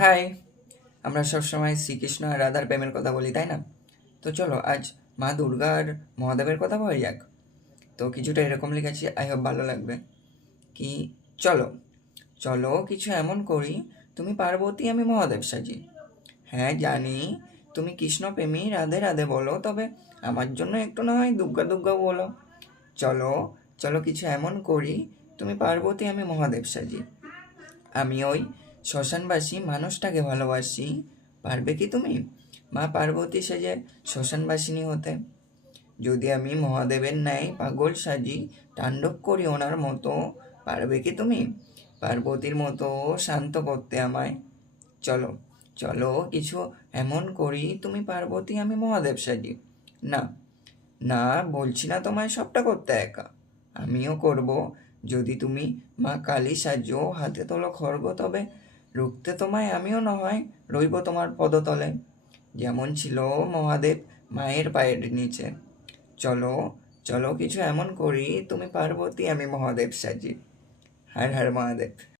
High. আমরা সবসময় শ্রীকৃষ্ণ আর রাধার প্রেমের কথা বলি, তাই না? তো চলো আজ মা দুর্গা আর মহাদেবের কথা বলা যাক। তো কিছুটা এরকম লিখেছি, আই হোপ ভালো লাগবে। কি, চলো চলো কিছু এমন করি, তুমি পার্বতী আমি মহাদেব সাজি। হ্যাঁ জানি, তুমি কৃষ্ণ প্রেমী, রাধে রাধে বলো, তবে আমার জন্য একটু না হয় দুর্গা দুর্গা বলো। চলো চলো কিছু এমন করি, তুমি পার্বতী আমি মহাদেব সাজি। আমি ওই শ্মশানবাসী মানুষটাকে ভালোবাসি, পারবে কি তুমি মা পার্বতী সেজে শ্মশানবাসিনী হতে? যদি আমি মহাদেবের ন্যায় পাগল সাজি, তাণ্ডব করি ওনার মতো, পারবে কি তুমি পার্বতীর মতো শান্ত করতে আমায়? চলো চলো কিছু এমন করি, তুমি পার্বতী আমি মহাদেব সাজি। না না, বলছি না তোমায় সবটা করতে একা, আমিও করব। যদি তুমি মা কালী সাজো, হাতে তোলো খড়গ, তবে রুখতে তোমায় আমিও না হয় রইব তোমার পদতলে, যেমন ছিল মহাদেব মায়ের পায়ের নিচে। চলো চলো কিছু এমন করি, তুমি পার্বতী আমি মহাদেব সাজি। হর হর মহাদেব।